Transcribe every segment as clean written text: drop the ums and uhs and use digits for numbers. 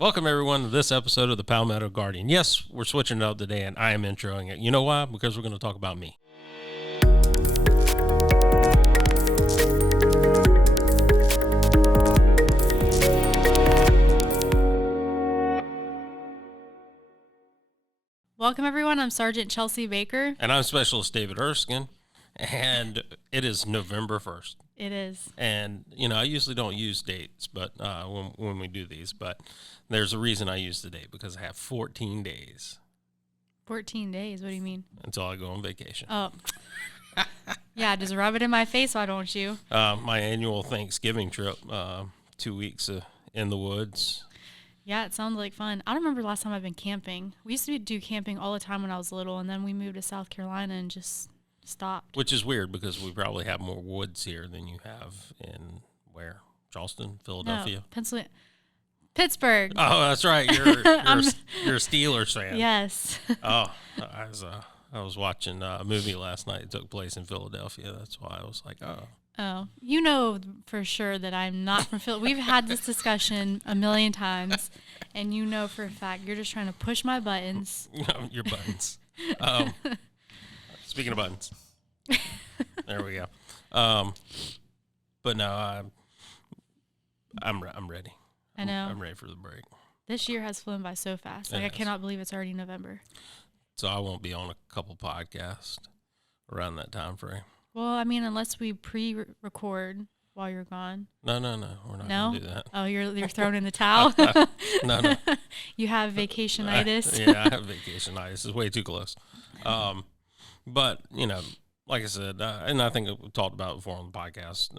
Welcome, everyone, to this episode of the Palmetto Guardian. Yes, we're switching it up today, and I am introing it. You know why? Because we're going to talk about me. Welcome, everyone. I'm Sergeant Chelsea Baker. And I'm Specialist David Erskine, and it is November 1st. It is. And, I usually don't use dates but when we do these, but there's a reason I use the date, because I have 14 days. 14 days? What do you mean? Until I go on vacation. Oh. Yeah, just rub it in my face, why don't you? My annual Thanksgiving trip, 2 weeks in the woods. Yeah, it sounds like fun. I don't remember the last time I've been camping. We used to do camping all the time when I was little, and then we moved to South Carolina and just stopped. Which is weird, because we probably have more woods here than you have in where? Charleston, Philadelphia? No, Pennsylvania. Pittsburgh. Oh, that's right. You're a Steelers fan. Yes. Oh, I was watching a movie last night. It took place in Philadelphia. That's why I was like, oh. Oh, you know for sure that I'm not from Philly. We've had this discussion a million times, and you know for a fact you're just trying to push my buttons. Your buttons. Speaking of buttons, there we go. But no, I'm ready. I know. I'm ready for the break. This year has flown by so fast. Like, I cannot believe it's already November. So I won't be on a couple podcasts around that time frame. Well, I mean, unless we pre-record while you're gone. No, we're not going to do that. Oh, you're thrown in the towel? No. You have vacationitis? Yeah, I have vacationitis. It's way too close. But, like I said, and I think we talked about it before on the podcast,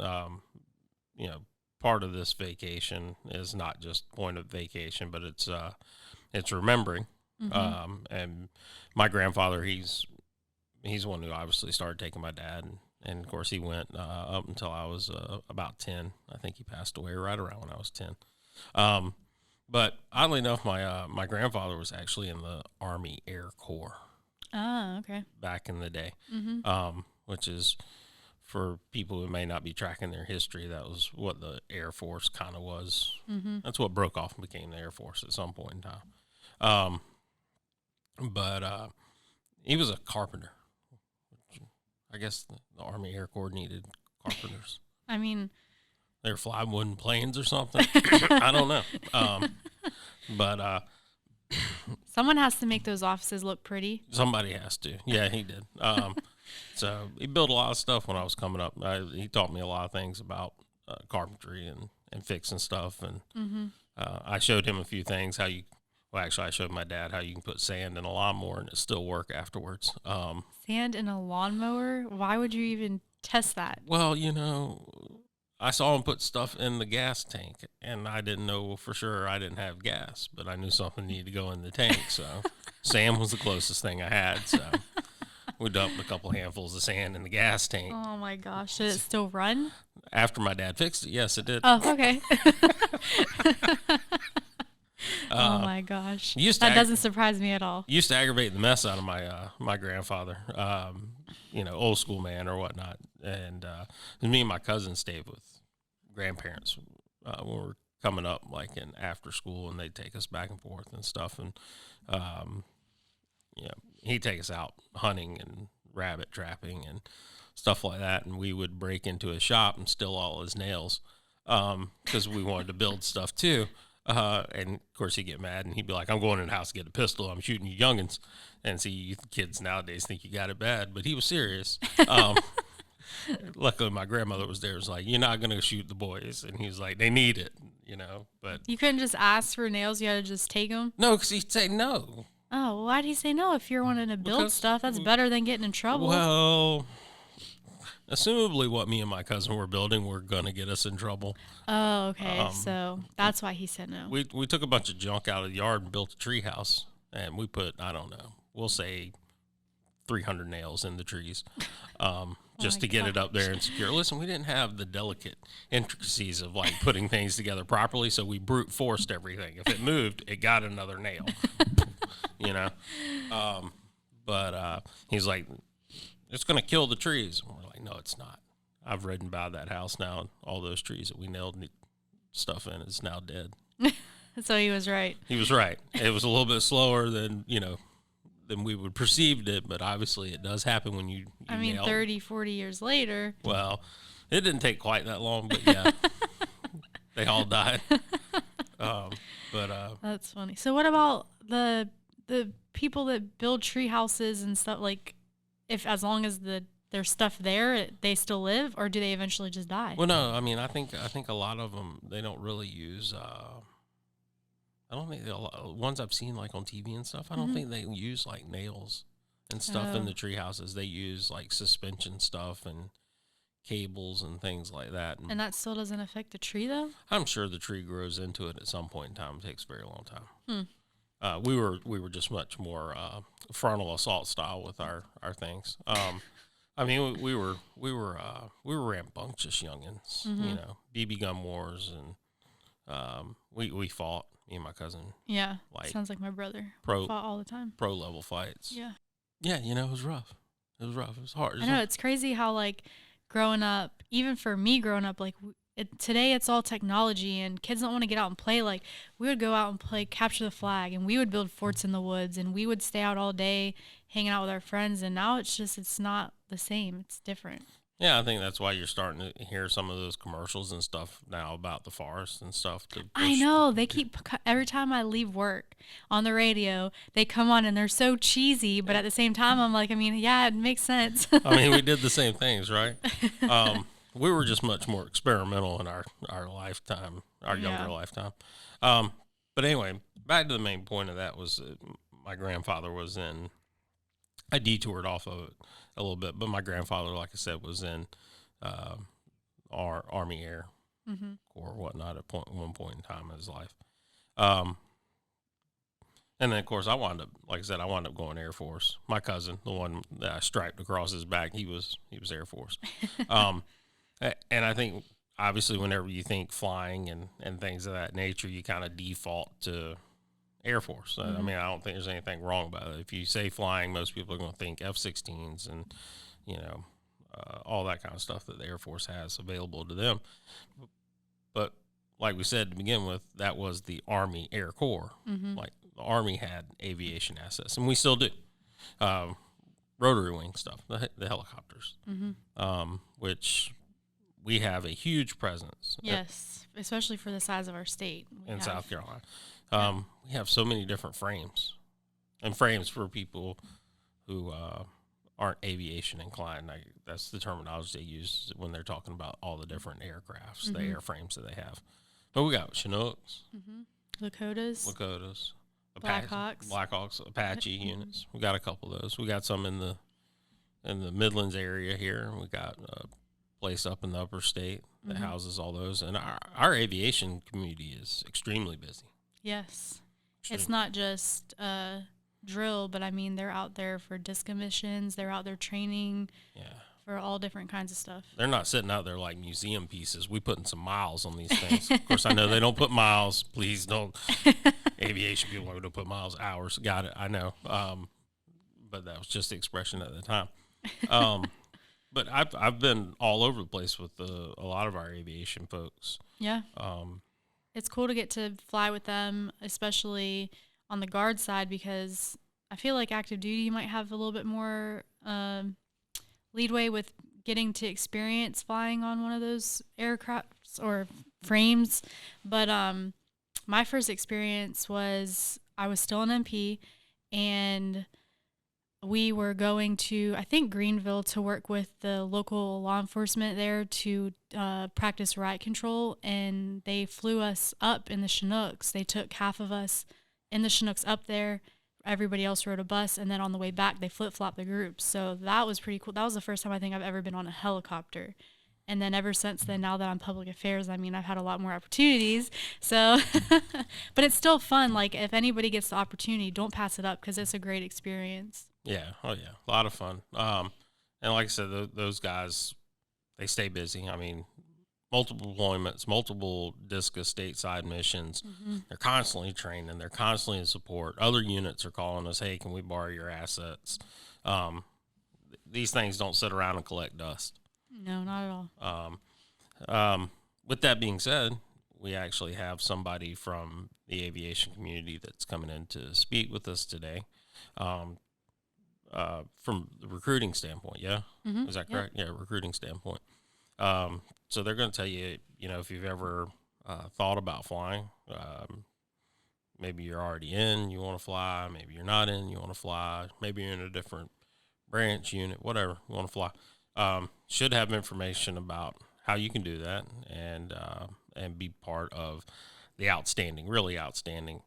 part of this vacation is not just point of vacation, but it's remembering. Mm-hmm. And my grandfather, he's one who obviously started taking my dad, and of course he went up until I was about 10. I think he passed away right around when I was 10. But oddly enough, my grandfather was actually in the Army Air Corps. Oh, okay. Back in the day, mm-hmm. Which is, for people who may not be tracking their history, that was what the Air Force kind of was. Mm-hmm. That's what broke off and became the Air Force at some point in time. But he was a carpenter. I guess the Army Air Corps needed carpenters. I mean, they were flying wooden planes or something. I don't know. But someone has to make those offices look pretty. Somebody has to. Yeah, he did. So he built a lot of stuff when I was coming up. He taught me a lot of things about carpentry and fixing stuff. And mm-hmm. I showed him a few things, I showed my dad how you can put sand in a lawnmower and it still work afterwards. Sand in a lawnmower? Why would you even test that? Well, I saw him put stuff in the gas tank, and I didn't know for sure I didn't have gas, but I knew something needed to go in the tank, so sand was the closest thing I had, so we dumped a couple handfuls of sand in the gas tank. Oh, my gosh. Did it still run? After my dad fixed it, yes, it did. Oh, okay. Oh my gosh, that doesn't surprise me at all. Used to aggravate the mess out of my grandfather, old school man or whatnot. And me and my cousin stayed with grandparents when we were coming up, like in after school, and they'd take us back and forth and stuff. And he'd take us out hunting and rabbit trapping and stuff like that. And we would break into his shop and steal all his nails because we wanted to build stuff too. And of course he'd get mad and he'd be like, I'm going in the house to get a pistol. I'm shooting you youngins. And see, you kids nowadays think you got it bad, but he was serious. Luckily my grandmother was there. It was like, you're not going to shoot the boys. And he was like, they need it, but you couldn't just ask for nails. You had to just take them. No, because he'd say no. Oh, well, why'd he say no? If you're wanting to build stuff, that's better than getting in trouble. Well, assumably what me and my cousin were building were going to get us in trouble. Oh, okay. So that's why he said no. We took a bunch of junk out of the yard and built a tree house, and we put, I don't know, we'll say 300 nails in the trees just to get it up there and secure. Listen, we didn't have the delicate intricacies of like putting things together properly, so we brute forced everything. If it moved, it got another nail, But he's like, it's going to kill the trees. And we're like, no, it's not. I've ridden by that house now, and all those trees that we nailed stuff in is now dead. So he was right. He was right. It was a little bit slower than, than we would perceived it, but obviously it does happen when you I mean, nail 30, 40 years later. Well, it didn't take quite that long, but yeah, they all died. That's funny. So what about the people that build tree houses and stuff? Like, if as long as there's stuff there, they still live, or do they eventually just die? Well, no, I mean, I think a lot of them, they don't really use. I don't think ones I've seen like on TV and stuff. I don't think they use like nails and stuff in the tree houses. They use like suspension stuff and cables and things like that. And that still doesn't affect the tree, though? I'm sure the tree grows into it at some point in time. It takes a very long time. We were just much more frontal assault style with our things. I mean, we were rambunctious youngins, BB gun wars, and we fought. Me and my cousin. Yeah, sounds like my brother. Fought all the time. Pro level fights. Yeah. Yeah, it was rough. It was hard. I know, it's crazy how, like, growing up, even for me growing up, like, today it's all technology and kids don't want to get out and play. Like, we would go out and play capture the flag, and we would build forts in the woods, and we would stay out all day hanging out with our friends, and now it's not the same. It's different. Yeah, I think that's why you're starting to hear some of those commercials and stuff now about the forest and stuff. I know. They keep, every time I leave work on the radio, they come on and they're so cheesy, but at the same time, I'm like, I mean, yeah, it makes sense. I mean, we did the same things, right? We were just much more experimental in our lifetime, our younger lifetime. But anyway, back to the main point of that was my grandfather was in, I detoured off of it a little bit, but my grandfather, like I said, was in our Army Air Corps or whatnot at one point in time in his life. And then, of course, I wound up going Air Force. My cousin, the one that I striped across his back, he was Air Force. And I think, obviously, whenever you think flying and things of that nature, you kind of default to Air Force. I mean, I don't think there's anything wrong about it. If you say flying, most people are going to think F-16s and, all that kind of stuff that the Air Force has available to them. But like we said to begin with, that was the Army Air Corps. Like, the Army had aviation assets, and we still do. Rotary wing stuff, the helicopters, which we have a huge presence. Yes, especially for the size of our state. In South Carolina. We have so many different frames, and frames for people who aren't aviation inclined. That's the terminology they use when they're talking about all the different aircrafts, the airframes that they have. But we got Chinooks, Lakotas, Blackhawks, Apache units. We got a couple of those. We got some in the Midlands area here. We got a place up in the upper state that houses all those, and our aviation community is extremely busy. Yes. It's not just drill, but I mean, they're out there for disc missions. They're out there training for all different kinds of stuff. They're not sitting out there like museum pieces. We putting some miles on these things. Of course, I know they don't put miles. Please don't. Aviation people are going to put miles, hours. Got it. I know. But that was just the expression at the time. But I've been all over the place with a lot of our aviation folks. Yeah. It's cool to get to fly with them, especially on the guard side, because I feel like active duty, you might have a little bit more leadway with getting to experience flying on one of those aircrafts or frames. But my first experience was I was still an MP, and we were going to, I think, Greenville to work with the local law enforcement there to practice riot control, and they flew us up in the Chinooks. They took half of us in the Chinooks up there. Everybody else rode a bus, and then on the way back, they flip-flopped the groups. So that was pretty cool. That was the first time I think I've ever been on a helicopter. And then ever since then, now that I'm public affairs, I mean, I've had a lot more opportunities. So, but it's still fun. Like, if anybody gets the opportunity, don't pass it up, because it's a great experience. Yeah. Oh, yeah. A lot of fun. And like I said, those guys, they stay busy. I mean, multiple deployments, multiple DISCA stateside missions. They're constantly training. They're constantly in support. Other units are calling us, hey, can we borrow your assets? These things don't sit around and collect dust. No, not at all. With that being said, we actually have somebody from the aviation community that's coming in to speak with us today. From the recruiting standpoint, yeah? Is that correct? Yep. Yeah, recruiting standpoint. So they're going to tell you, if you've ever thought about flying, maybe you're already in, you want to fly, maybe you're not in, you want to fly, maybe you're in a different branch, unit, whatever, you want to fly. Should have information about how you can do that and be part of the really outstanding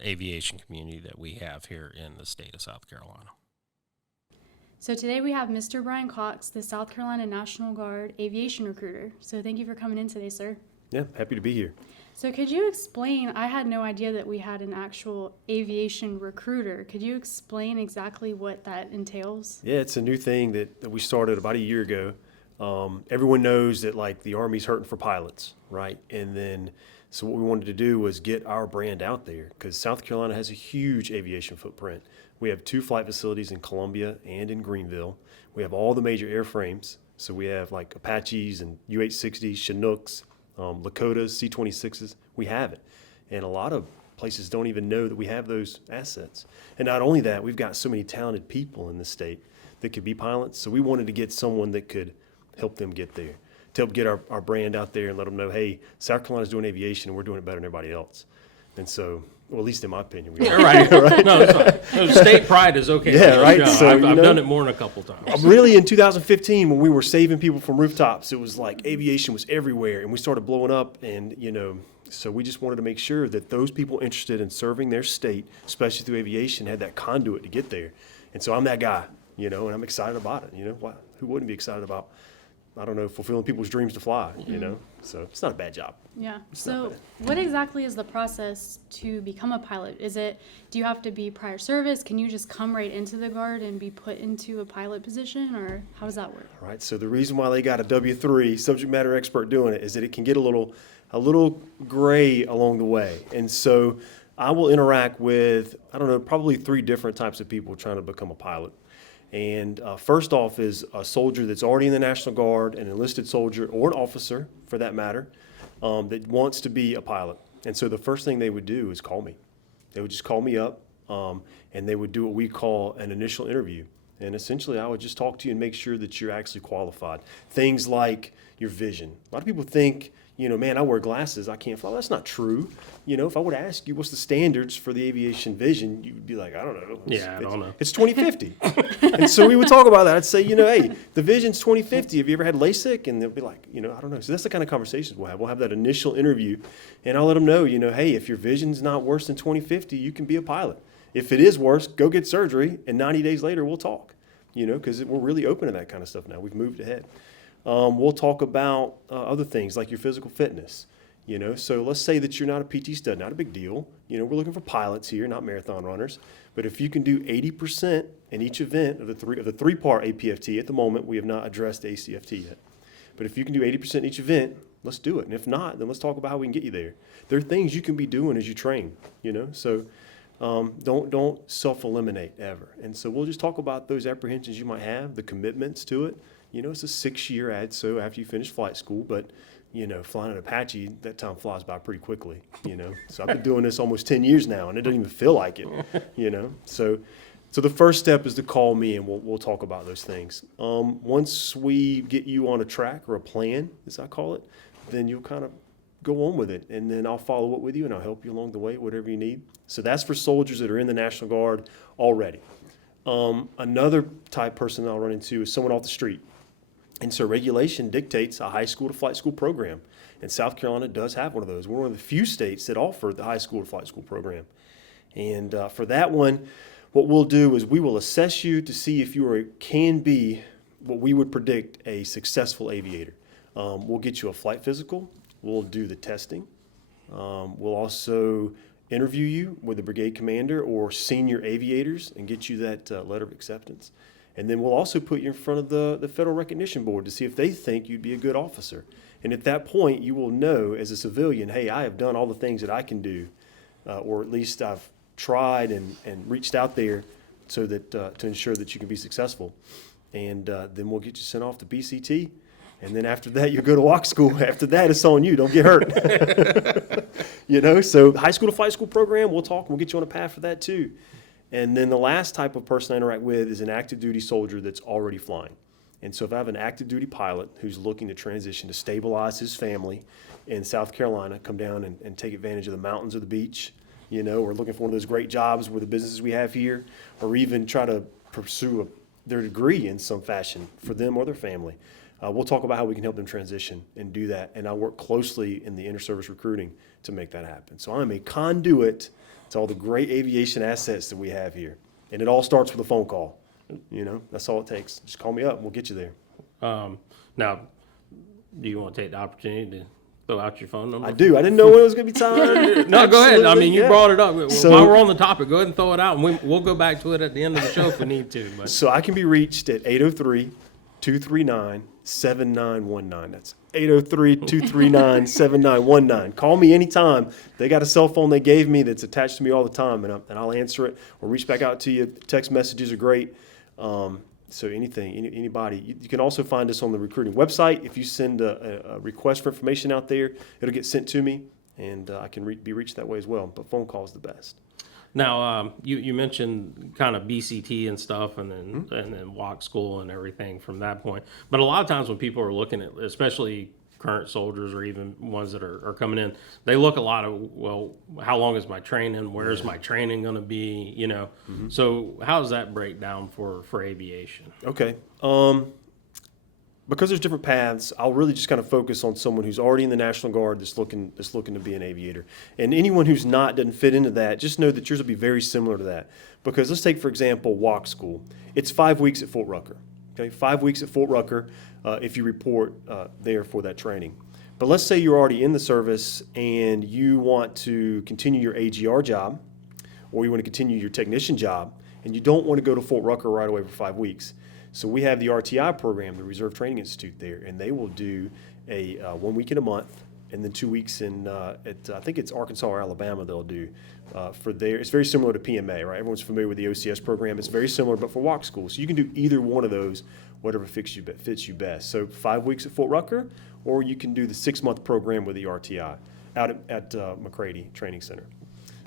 aviation community that we have here in the state of South Carolina. So today we have Mr. Brian Cox, the South Carolina National Guard aviation recruiter. So thank you for coming in today, sir. Yeah, happy to be here. So could you explain, I had no idea that we had an actual aviation recruiter. Could you explain exactly what that entails? Yeah, it's a new thing that we started about a year ago. Everyone knows that like the Army's hurting for pilots, right? And then, so what we wanted to do was get our brand out there because South Carolina has a huge aviation footprint. We have 2 flight facilities in Columbia and in Greenville. We have all the major airframes. So we have like Apaches and UH-60s, Chinooks, Lakotas, C-26s. We have it. And a lot of places don't even know that we have those assets. And not only that, we've got so many talented people in the state that could be pilots. So we wanted to get someone that could help them get there, to help get our brand out there and let them know, hey, South Carolina's doing aviation and we're doing it better than everybody else. And so, well, at least in my opinion, we are. Right. Right. No, it's fine. No, state pride is okay. Yeah, right. So, I've done it more than a couple times. Really, in 2015, when we were saving people from rooftops, it was like aviation was everywhere, and we started blowing up. And so we just wanted to make sure that those people interested in serving their state, especially through aviation, had that conduit to get there. And so I'm that guy, and I'm excited about it. Who wouldn't be excited about, I don't know, fulfilling people's dreams to fly, So it's not a bad job. Yeah. So what exactly is the process to become a pilot? Do you have to be prior service? Can you just come right into the Guard and be put into a pilot position, or how does that work? All right. So the reason why they got a W3 subject matter expert doing it is that it can get a little gray along the way. And so I will interact with, probably 3 different types of people trying to become a pilot. And first off is a soldier that's already in the National Guard, an enlisted soldier or an officer for that matter, that wants to be a pilot. And so the first thing they would do is call me. They would just call me up and they would do what we call an initial interview. And essentially I would just talk to you and make sure that you're actually qualified. Things like your vision. A lot of people think, man, I wear glasses, I can't fly. Well, that's not true. If I would ask you what's the standards for the aviation vision, you'd be like, I don't know. I don't know. It's 2050. And so we would talk about that. I'd say, hey, the vision's 2050. Have you ever had LASIK? And they'll be like, I don't know. So that's the kind of conversations we'll have. We'll have that initial interview, and I'll let them know, hey, if your vision's not worse than 2050, you can be a pilot. If it is worse, go get surgery, and 90 days later we'll talk, because we're really open to that kind of stuff now. We've moved ahead. We'll talk about other things like your physical fitness. So let's say that you're not a PT stud, not a big deal. We're looking for pilots here, not marathon runners. But if you can do 80% in each event of the 3-part APFT, at the moment we have not addressed the ACFT yet. But if you can do 80% in each event, let's do it. And if not, then let's talk about how we can get you there. There are things you can be doing as you train. So don't self-eliminate ever. And so we'll just talk about those apprehensions you might have, the commitments to it. It's a 6-year ADSO after you finish flight school, but flying an Apache, that time flies by pretty quickly, So I've been doing this almost 10 years now, and it doesn't even feel like it, So the first step is to call me, and we'll talk about those things. Once we get you on a track or a plan, as I call it, then you'll kind of go on with it, and then I'll follow up with you, and I'll help you along the way, whatever you need. So that's for soldiers that are in the National Guard already. Another type person I'll run into is someone off the street. And so regulation dictates a high school to flight school program. And South Carolina does have one of those. We're one of the few states that offer the high school to flight school program. And for that one, what we'll do is we will assess you to see if you can be what we would predict a successful aviator. We'll get you a flight physical. We'll do the testing. We'll also interview you with the brigade commander or senior aviators and get you that letter of acceptance. And then we'll also put you in front of the Federal Recognition Board to see if they think you'd be a good officer. And at that point, you will know as a civilian, hey, I have done all the things that I can do, or at least I've tried and reached out there so that to ensure that you can be successful. And then we'll get you sent off to BCT. And then after that, you go to walk school. After that, it's on you. Don't get hurt. So high school to flight school program, we'll talk. We'll get you on a path for that too. And then the last type of person I interact with is an active duty soldier that's already flying. And so if I have an active duty pilot who's looking to transition to stabilize his family in South Carolina, come down and take advantage of the mountains or the beach, or looking for one of those great jobs with the businesses we have here, or even try to pursue their degree in some fashion for them or their family. We'll talk about how we can help them transition and do that. And I work closely in the inter-service recruiting to make that happen. So I'm a conduit to all the great aviation assets that we have here. And it all starts with a phone call. That's all it takes. Just call me up and we'll get you there. Now, do you want to take the opportunity to throw out your phone number? I do. I didn't know when it was going to be time. No, go ahead. I mean, you brought it up. So, while we're on the topipic, go ahead and throw it out, and we'll go back to it at the end of the show if we need to. But. So I can be reached at 803-239-7919. That's 803-239-7919. Call me anytime. They got a cell phone they gave me that's attached to me all the time, and I'll answer it or reach back out to you. Text messages are great. So anybody. You can also find us on the recruiting website. If you send a request for information out there, it'll get sent to me, and I can be reached that way as well. But phone call is the best. Now, you mentioned kind of BCT and stuff, and then walk school and everything from that point. But a lot of times when people are looking at, especially current soldiers or even ones that are coming in, they look a lot of, well, how long is my training? Where's my training going to be? So how does that break down for aviation? Okay. Because there's different paths, I'll really just kind of focus on someone who's already in the National Guard that's looking to be an aviator. And anyone who's not, doesn't fit into that, just know that yours will be very similar to that. Because let's take, for example, walk school. It's 5 weeks at Fort Rucker. Okay, 5 weeks at Fort Rucker if you report there for that training. But let's say you're already in the service and you want to continue your AGR job, or you want to continue your technician job, and you don't want to go to Fort Rucker right away for 5 weeks. So we have the RTI program, the Reserve Training Institute there, and they will do a 1 week in a month, and then 2 weeks in I think it's Arkansas or Alabama they'll do for there. It's very similar to PMA, right? Everyone's familiar with the OCS program. It's very similar, but for walk school. So you can do either one of those, whatever fits you best. So 5 weeks at Fort Rucker, or you can do the 6-month program with the RTI out at McCready Training Center.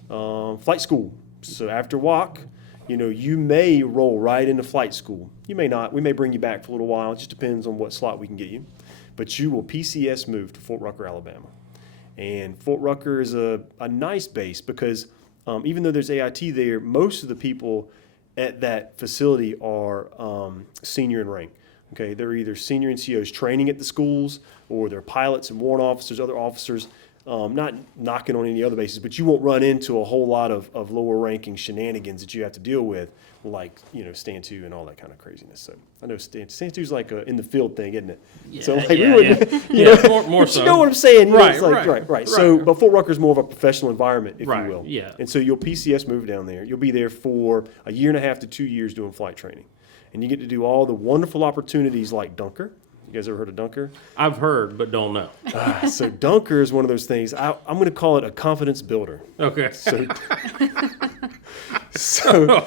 Flight school. So after walk, you may roll right into flight school. You may not. We may bring you back for a little while. It just depends on what slot we can get you. But you will PCS move to Fort Rucker, Alabama. And Fort Rucker is a nice base because even though there's AIT there, most of the people at that facility are senior in rank. Okay, they're either senior NCOs training at the schools, or they're pilots and warrant officers, other officers. Not knocking on any other bases, but you won't run into a whole lot of lower ranking shenanigans that you have to deal with, like, stand to and all that kind of craziness. So I know stand to's like a in the field thing, isn't it? Yeah, so like more so. You know what I'm saying? Right. So, but Fort Rucker's more of a professional environment, if you will. Yeah. And so you'll PCS move down there. You'll be there for 1.5 to 2 years doing flight training, and you get to do all the wonderful opportunities like Dunker. You guys ever heard of Dunker? I've heard, but don't know. So Dunker is one of those things. I'm going to call it a confidence builder. Okay. So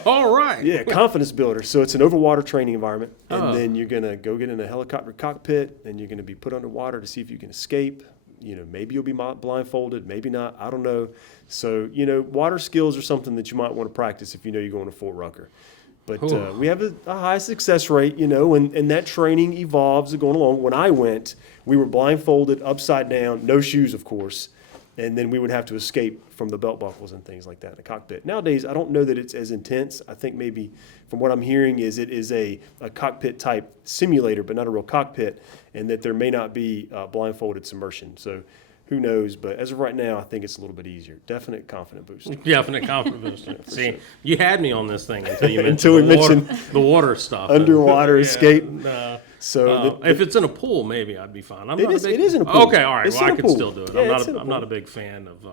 all right. Yeah, confidence builder. So it's an overwater training environment, and then you're going to go get in a helicopter cockpit, and you're going to be put underwater to see if you can escape. Maybe you'll be blindfolded, maybe not. I don't know. So, water skills are something that you might want to practice if you're going to Fort Rucker. But we have a high success rate, and that training evolves going along. When I went, we were blindfolded, upside down, no shoes, of course, and then we would have to escape from the belt buckles and things like that in the cockpit. Nowadays, I don't know that it's as intense. I think maybe from what I'm hearing is it is a cockpit type simulator, but not a real cockpit, and that there may not be blindfolded submersion. So who knows? But as of right now, I think it's a little bit easier. Definite confidence booster. Definite confidence booster. See, sure. You had me on this thing until you mentioned the water stuff. Underwater escape. So if it's in a pool, maybe I'd be fine. It is in a pool. Okay, all right. Well, I can still do it. Yeah, I'm not a big fan of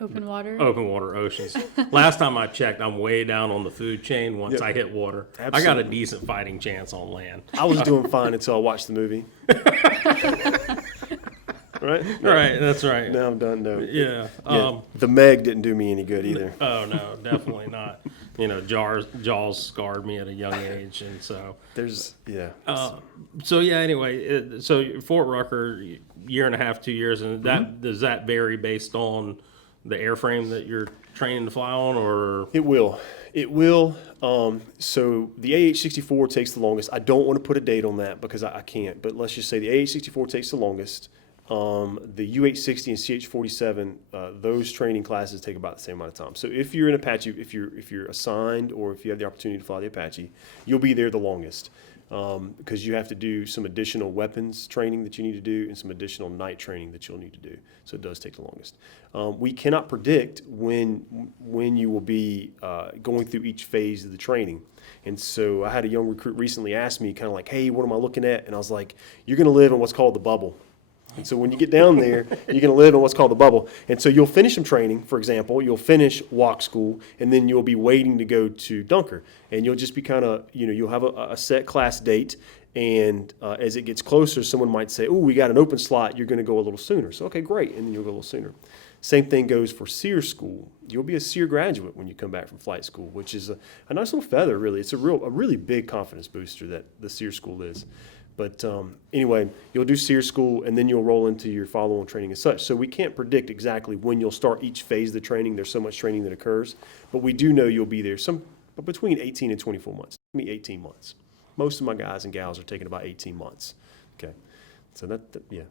open water oceans. Last time I checked, I'm way down on the food chain. Once I hit water, absolutely. I got a decent fighting chance on land. I was doing fine until I watched the movie. right? Right, that's right. Now I'm done. No. Yeah. Yeah, the Meg didn't do me any good either. Oh no, definitely not. Jaws scarred me at a young age, and so There's Anyway, so Fort Rucker, year and a half, 2 years, and that does that vary based on the airframe that you're training to fly on, or It will. It will. So the AH-64 takes the longest. I don't want to put a date on that because I can't. But let's just say the AH-64 takes the longest. The U-860 and CH-47, those training classes take about the same amount of time. So if you're an Apache, if you're assigned or if you have the opportunity to fly the Apache, you'll be there the longest. Because you have to do some additional weapons training that you need to do and some additional night training that you'll need to do. So it does take the longest. We cannot predict when you will be going through each phase of the training. And so I had a young recruit recently ask me kind of like, hey, what am I looking at? And I was like, you're going to live in what's called the bubble. And so when you get down there, you're going to live in what's called the bubble. And so you'll finish some training, for example, you'll finish walk school, and then you'll be waiting to go to Dunker. And you'll just be kind of, you'll have a set class date. And as it gets closer, someone might say, oh, we got an open slot, you're going to go a little sooner. So, okay, great. And then you'll go a little sooner. Same thing goes for SEER school. You'll be a SEER graduate when you come back from flight school, which is a nice little feather, really. It's a really big confidence booster that the SEER school is. But anyway, you'll do SEER school, and then you'll roll into your follow-on training as such. So we can't predict exactly when you'll start each phase of the training. There's so much training that occurs. But we do know you'll be there between 18 and 24 months. 18 months. Most of my guys and gals are taking about 18 months. Okay. So yeah.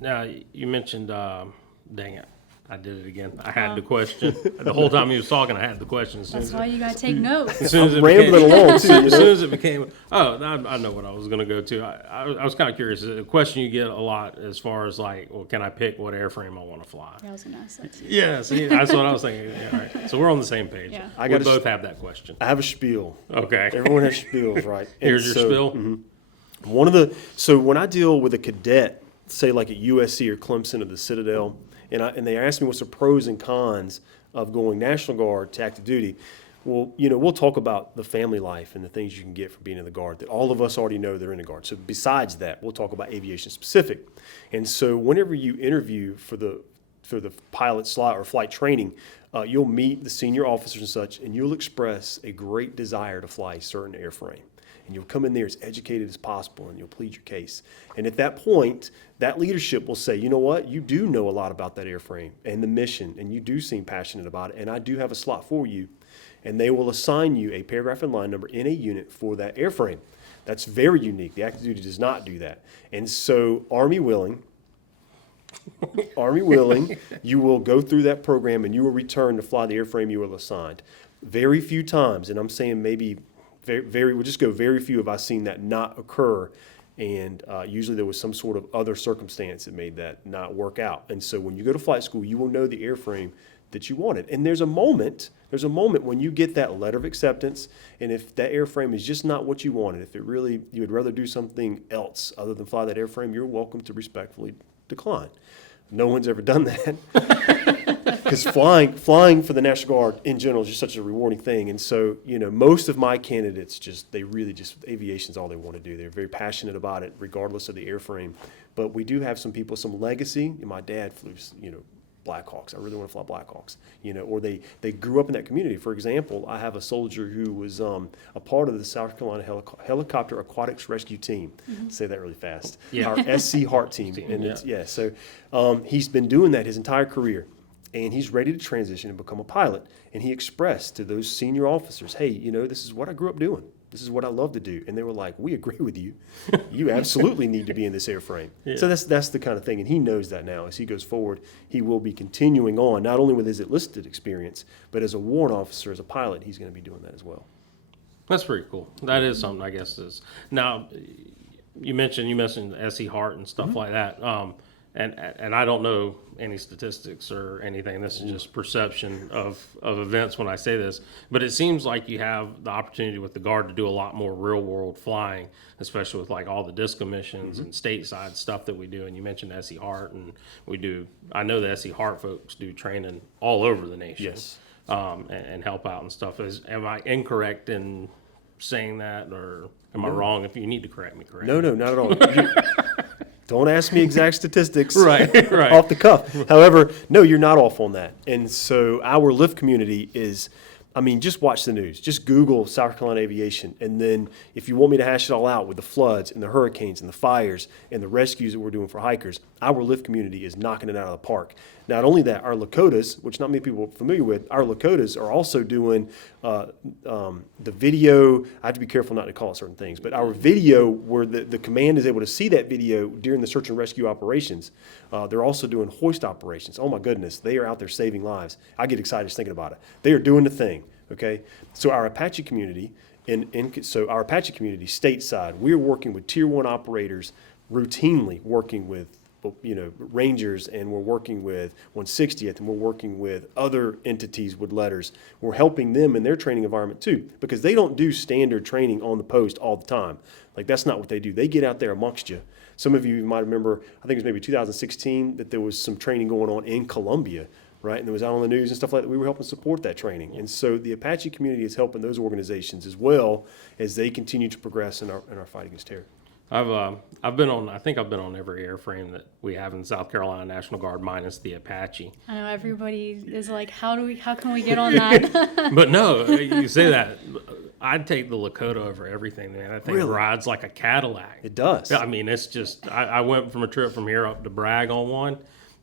Now, you mentioned, dang it, I did it again. I had the question. The whole time he was talking, I had the question. That's why you got to take notes. As soon as I'm rambling along, too. As soon as it became, I know what I was going to go to. I was kind of curious. A question you get a lot as far as like, well, can I pick what airframe I want to fly? Yeah, I was going to ask that too. Yeah, see, that's what I was thinking. Yeah, all right. So we're on the same page. Yeah. We both have that question. I have a spiel. Okay. Everyone has spiels, right? Here's your spiel. So when I deal with a cadet, say like at USC or Clemson or the Citadel, and they ask me what's the pros and cons of going National Guard to active duty, well, we'll talk about the family life and the things you can get from being in the Guard that all of us already know they're in the Guard. So besides that, we'll talk about aviation specific. And so whenever you interview for the pilot slot or flight training, you'll meet the senior officers and such, and you'll express a great desire to fly a certain airframe. And you'll come in there as educated as possible, and you'll plead your case. And at that point, that leadership will say, you know what, you do know a lot about that airframe and the mission, and you do seem passionate about it, and I do have a slot for you. And they will assign you a paragraph and line number in a unit for that airframe. That's very unique. The active duty does not do that. And so Army willing, you will go through that program, and you will return to fly the airframe you were assigned. Very few times, and I'm saying maybe we'll just go very few have I seen that not occur, and usually there was some sort of other circumstance that made that not work out. And so when you go to flight school, you will know the airframe that you wanted. And there's a moment when you get that letter of acceptance, and if that airframe is just not what you wanted, if it really, you would rather do something else other than fly that airframe, you're welcome to respectfully decline. No one's ever done that. Because flying for the National Guard in general is just such a rewarding thing. And so, most of my candidates aviation's all they want to do. They're very passionate about it, regardless of the airframe. But we do have some people, some legacy. My dad flew, Blackhawks. I really want to fly Blackhawks, or they grew up in that community. For example, I have a soldier who was a part of the South Carolina Helicopter Aquatics Rescue Team. Mm-hmm. Say that really fast. Yeah. Our SC Heart team. So he's been doing that his entire career. And he's ready to transition and become a pilot. And he expressed to those senior officers, hey, this is what I grew up doing. This is what I love to do. And they were like, we agree with you. You absolutely need to be in this airframe. Yeah. So that's the kind of thing. And he knows that now. As he goes forward, he will be continuing on, not only with his enlisted experience, but as a warrant officer, as a pilot, he's going to be doing that as well. That's pretty cool. That is something, I guess. Now, you mentioned SE Heart and stuff like that. And I don't know any statistics or anything. This is just perception of events when I say this. But it seems like you have the opportunity with the Guard to do a lot more real-world flying, especially with like all the disc missions and stateside stuff that we do. And you mentioned SE Heart, and I know the SE Heart folks do training all over the nation. Yes. And help out and stuff. Am I incorrect in saying that, or am I wrong? If you need to correct me, correct me. No, not at all. Don't ask me exact statistics Right. off the cuff. However, no, you're not off on that. And so our lift community is, I mean, just watch the news. Just Google South Carolina Aviation. And then if you want me to hash it all out with the floods and the hurricanes and the fires and the rescues that we're doing for hikers, our lift community is knocking it out of the park. Not only that, our Lakotas, which not many people are familiar with, our Lakotas are also doing the video. I have to be careful not to call it certain things, but our video where the command is able to see that video during the search and rescue operations. They're also doing hoist operations. Oh my goodness, they are out there saving lives. I get excited just thinking about it. They are doing the thing, okay? So our Apache community, our Apache community stateside, we're working with Tier 1 operators, routinely working with Rangers, and we're working with 160th, and we're working with other entities with letters. We're helping them in their training environment too, because they don't do standard training on the post all the time. Like, that's not what they do. They get out there amongst you. Some of you might remember, I think it was maybe 2016, that there was some training going on in Colombia, right? And it was out on the news and stuff like that. We were helping support that training. And so the Apache community is helping those organizations as well as they continue to progress in our fight against terror. I've been on every airframe that we have in South Carolina National Guard minus the Apache. I know everybody is like, how can we get on that? But no, you say that. I'd take the Lakota over everything, man. That thing Really? rides like a Cadillac. It does. I mean, it's just, I went from a trip from here up to Bragg on one,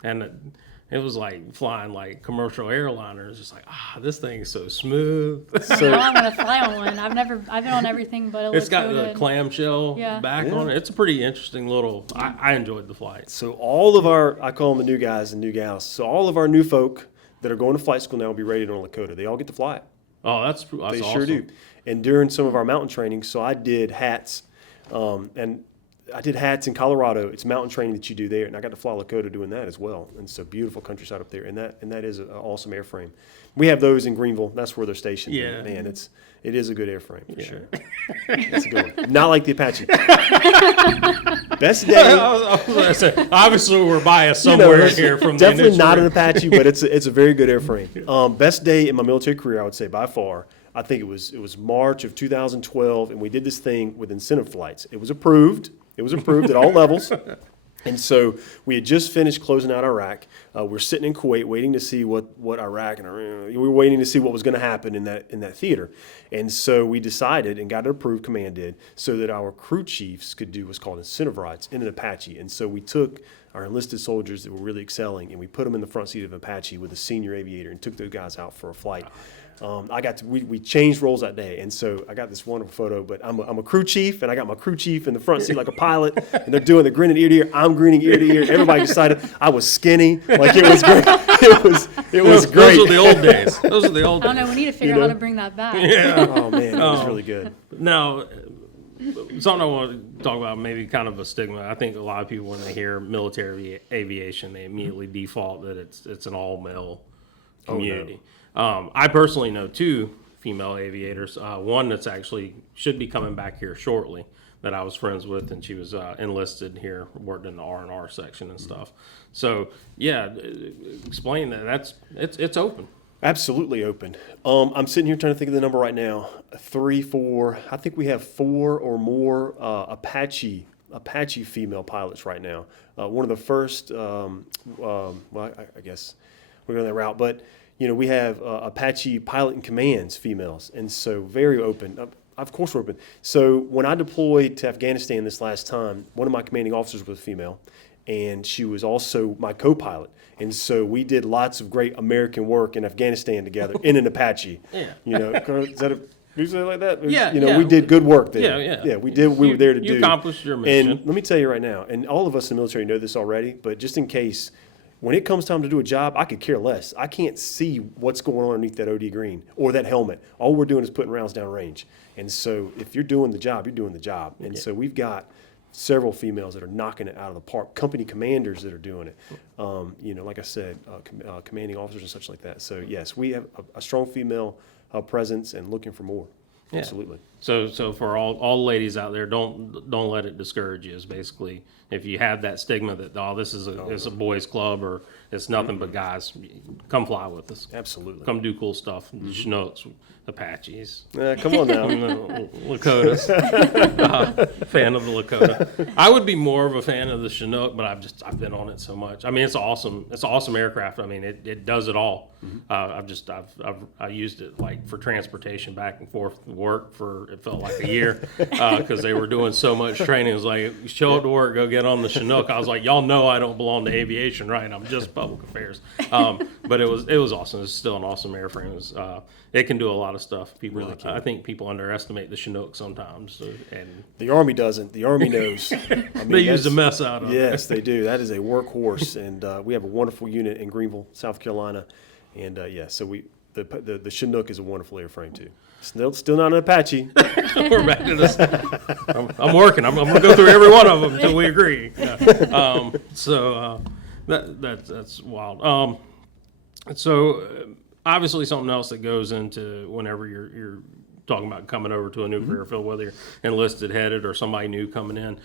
and it was like flying like commercial airliners. Just like, this thing is so smooth. So now I'm gonna fly on one. I've been on everything but a It's got Lakota. the clamshell back on it. It's a pretty interesting little, I enjoyed the flight. So all of our, I call them the new guys and new gals. So all of our new folk that are going to flight school now will be rated on Lakota. They all get to fly it. Oh, that's They awesome. sure do. And during some of our mountain training, so I did hats, and I did hats in Colorado. It's mountain training that you do there, and I got to fly Lakota doing that as well. And so beautiful countryside up there, and that is an awesome airframe. We have those in Greenville. That's where they're stationed. Yeah. Man, it is a good airframe for sure. It's a good one. Not like the Apache. Best day. I was gonna say, obviously, we're biased somewhere here from the definitely industry. not an Apache, but it's a very good airframe. Best day in my military career, I would say by far. I think it was March of 2012, and we did this thing with incentive flights. It was approved. It was approved at all levels. And so we had just finished closing out Iraq. We're sitting in Kuwait waiting to see what Iraq, and we were waiting to see what was going to happen in that theater. And so we decided and got it approved, command did, so that our crew chiefs could do what's called incentive rides in an Apache. And so we took our enlisted soldiers that were really excelling, and we put them in the front seat of an Apache with a senior aviator and took those guys out for a flight. We changed roles that day, and so I got this wonderful photo. But I'm a crew chief, and I got my crew chief in the front seat like a pilot, and they're grinning ear to ear. I'm grinning ear to ear. Everybody decided I was skinny, like it was great. It was great. Those are the old days. Those are the old I don't days. know. We need to figure out how to bring that back. Oh man, it was really good. Now, something I want to talk about, maybe kind of a stigma. I think a lot of people, when they hear military aviation, they immediately default that it's an all-male community. I personally know two female aviators. One that's actually should be coming back here shortly that I was friends with, and she was enlisted here, worked in the R&R section and stuff. So, yeah, explain that. It's open. Absolutely open. I'm sitting here trying to think of the number right now. 3, 4. I think we have 4 or more Apache female pilots right now. One of the first. I guess we're going that route, but we have Apache pilot and commands females, and so very open. Of course, we're open. So when I deployed to Afghanistan this last time, one of my commanding officers was a female, and she was also my co-pilot. And so we did lots of great American work in Afghanistan together in an Apache. Yeah. Is that you say it like that? Yeah. We did good work there. Yeah. We did what we were there to do. You accomplished your mission. And let me tell you right now, and all of us in the military know this already, but just in case, when it comes time to do a job, I could care less. I can't see what's going on underneath that OD green or that helmet. All we're doing is putting rounds down range. And so if you're doing the job, you're doing the job. And so we've got several females that are knocking it out of the park, company commanders that are doing it. Like I said, commanding officers and such like that. So yes, we have a strong female presence and looking for more. Yeah. Absolutely. So for all ladies out there, don't let it discourage you. Is basically, if you have that stigma that this is a boys' club or it's nothing but guys. Come fly with us. Absolutely. Come do cool stuff. The Chinooks, Apaches. Come on now. Lakotas. Fan of the Lakota. I would be more of a fan of the Chinook, but I've been on it so much. I mean, it's awesome. It's an awesome aircraft. I mean, it does it all. I used it like for transportation back and forth to work for, it felt like a year, because they were doing so much training. It was like, you show up to work, go get on the Chinook. I was like, y'all know I don't belong to aviation, right? I'm just public affairs. But it was awesome. It's still an awesome airframe. It can do a lot of stuff. People, Really can. I think people underestimate the Chinook sometimes, and The Army doesn't. The Army knows. I mean, they use the that's- mess out of it. Yes, they do. That is a workhorse, and we have a wonderful unit in Greenville, South Carolina, and so the Chinook is a wonderful airframe too. Still not an Apache. We're back to this. I'm working. I'm going to go through every one of them until we agree. Yeah. That's wild. Obviously something else that goes into whenever you're talking about coming over to a new career field, whether you're enlisted, headed, or somebody new coming in,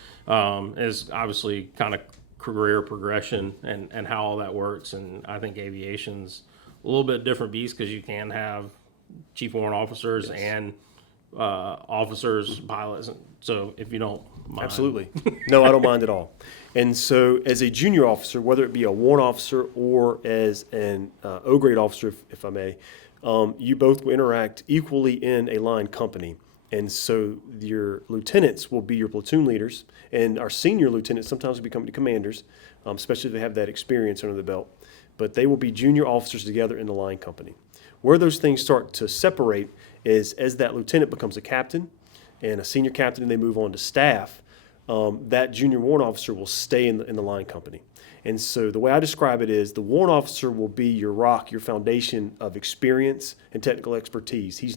is obviously kind of career progression and how all that works. And I think aviation's a little bit different beast because you can have chief warrant officers and officers, pilots. So if you don't mind. Absolutely. No, I don't mind at all. And so as a junior officer, whether it be a warrant officer or as an O-grade officer, if I may, you both will interact equally in a line company. And so your lieutenants will be your platoon leaders, and our senior lieutenants sometimes become the commanders, especially if they have that experience under the belt. But they will be junior officers together in the line company. Where those things start to separate is as that lieutenant becomes a captain and a senior captain and they move on to staff, that junior warrant officer will stay in the line company. And so the way I describe it is the warrant officer will be your rock, your foundation of experience and technical expertise. He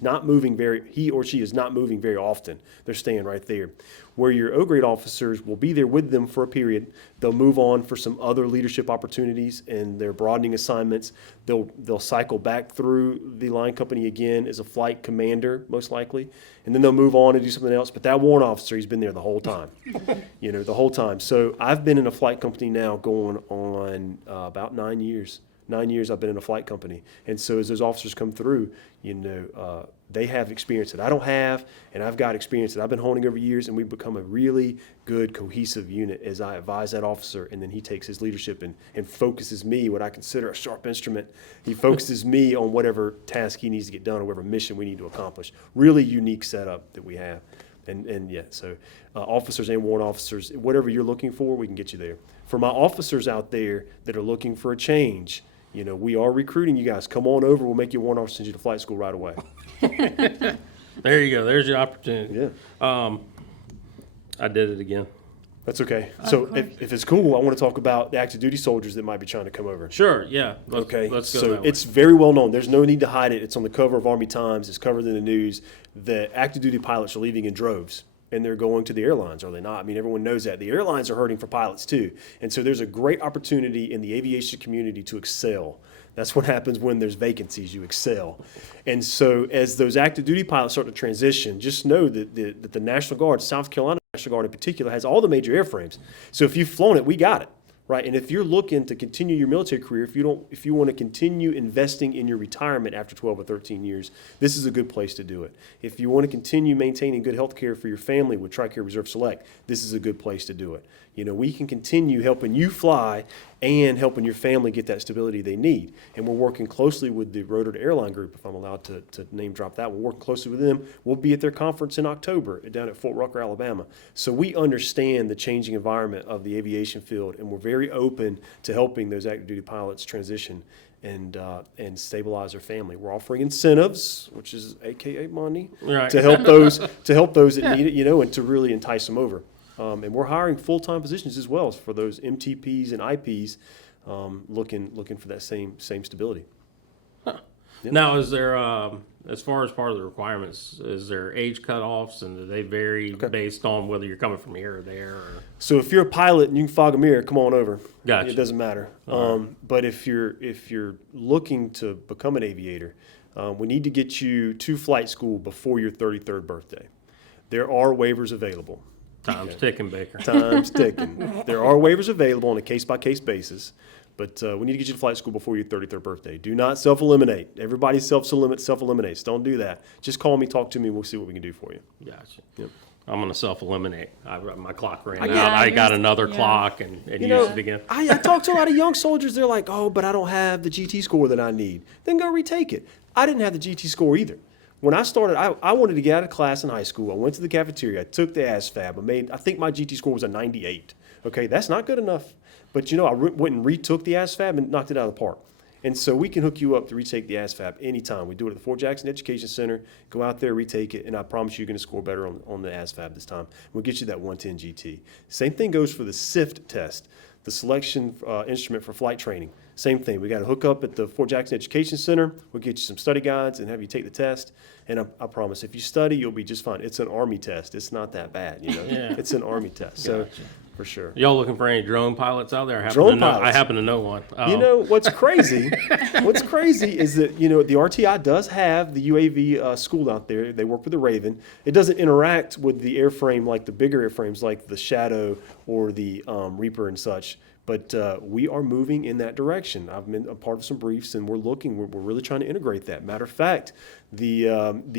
or she is not moving very often. They're staying right there. Where your O-grade officers will be there with them for a period. They'll move on for some other leadership opportunities and their broadening assignments. They'll cycle back through the line company again as a flight commander, most likely. And then they'll move on and do something else. But that warrant officer, he's been there the whole time, the whole time. So I've been in a flight company now going on about 9 years. 9 years I've been in a flight company. And so as those officers come through, they have experience that I don't have, and I've got experience that I've been honing over years, and we become a really good, cohesive unit as I advise that officer, and then he takes his leadership and focuses me, what I consider a sharp instrument. He focuses me on whatever task he needs to get done or whatever mission we need to accomplish. Really unique setup that we have. So officers and warrant officers, whatever you're looking for, we can get you there. For my officers out there that are looking for a change, we are recruiting you guys. Come on over. We'll make you a warrant officer, send you to flight school right away. There you go. There's your opportunity. Yeah. I did it again. That's okay. So if it's cool, I want to talk about the active duty soldiers that might be trying to come over. Sure. Yeah. Let's go So that way. it's very well known. There's no need to hide it. It's on the cover of Army Times. It's covered in the news. The active duty pilots are leaving in droves. And they're going to the airlines, are they not? I mean, everyone knows that. The airlines are hurting for pilots too. And so there's a great opportunity in the aviation community to excel. That's what happens when there's vacancies, you excel. And so as those active duty pilots start to transition, just know that the National Guard, South Carolina National Guard in particular, has all the major airframes. So if you've flown it, we got it. Right, and if you're looking to continue your military career, if you want to continue investing in your retirement after 12 or 13 years, this is a good place to do it. If you want to continue maintaining good health care for your family with TRICARE Reserve Select, this is a good place to do it. We can continue helping you fly and helping your family get that stability they need. And we're working closely with the Rotor Airline Group, if I'm allowed to name drop that. We're working closely with them. We'll be at their conference in October down at Fort Rucker, Alabama. So we understand the changing environment of the aviation field, and we're very open to helping those active duty pilots transition and stabilize their family. We're offering incentives, which is AKA money, Right. to help those that need it, and to really entice them over. And we're hiring full-time positions as well for those MTPs and IPs looking for that same stability. Huh. Yeah. Now, is there, as far as part of the requirements, is there age cutoffs, and do they vary based on whether you're coming from here or there? Or? So if you're a pilot and you can fog a mirror, come on over. Gotcha. It doesn't matter. But if you're looking to become an aviator, we need to get you to flight school before your 33rd birthday. There are waivers available. Time's ticking, Baker. Time's ticking. There are waivers available on a case-by-case basis. But we need to get you to flight school before your 33rd birthday. Do not self-eliminate. Everybody self-eliminates. Don't do that. Just call me, talk to me, and we'll see what we can do for you. Gotcha. Yep. I'm going to self-eliminate. My clock ran out. Yeah, I got another clock and use it again. I talk to a lot of young soldiers. They're like, oh, but I don't have the GT score that I need. Then go retake it. I didn't have the GT score either. When I started, I wanted to get out of class in high school. I went to the cafeteria. I took the ASVAB. I think my GT score was a 98. Okay, that's not good enough. But, I went and retook the ASVAB and knocked it out of the park. And so we can hook you up to retake the ASVAB anytime. We do it at the Fort Jackson Education Center. Go out there, retake it, and I promise you're going to score better on the ASVAB this time. We'll get you that 110 GT. Same thing goes for the SIFT test, the selection instrument for flight training. Same thing. We got to hook up at the Fort Jackson Education Center. We'll get you some study guides and have you take the test. And I promise, if you study, you'll be just fine. It's an Army test. It's not that bad, Yeah. It's an Army test. So, for sure. Y'all looking for any drone pilots out there? I happen to know one. What's crazy? What's crazy is that the RTI does have the UAV school out there. They work with the Raven. It doesn't interact with the airframe like the bigger airframes, like the Shadow or the Reaper and such. But we are moving in that direction. I've been a part of some briefs, and we're really trying to integrate that. Matter of fact, the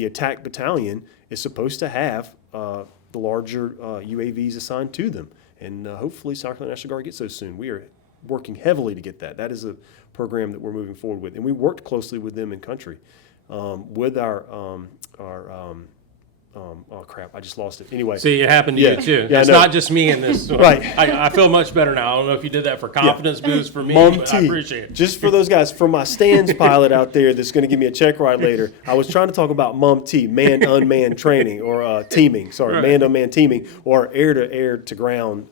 attack battalion is supposed to have the larger UAVs assigned to them. And hopefully South Carolina National Guard gets those soon. We are working heavily to get that. That is a program that we're moving forward with. And we worked closely with them in country with our oh crap, I just lost it. Anyway. See, it happened to you too. Yeah, it's not just me in this. Right. I feel much better now. I don't know if you did that for confidence boost for me, but I appreciate it. Just for those guys, for my stands pilot out there that's going to give me a check ride later, I was trying to talk about MUM-T, manned-unmanned training, or teaming, manned-unmanned teaming, or air-to-air to ground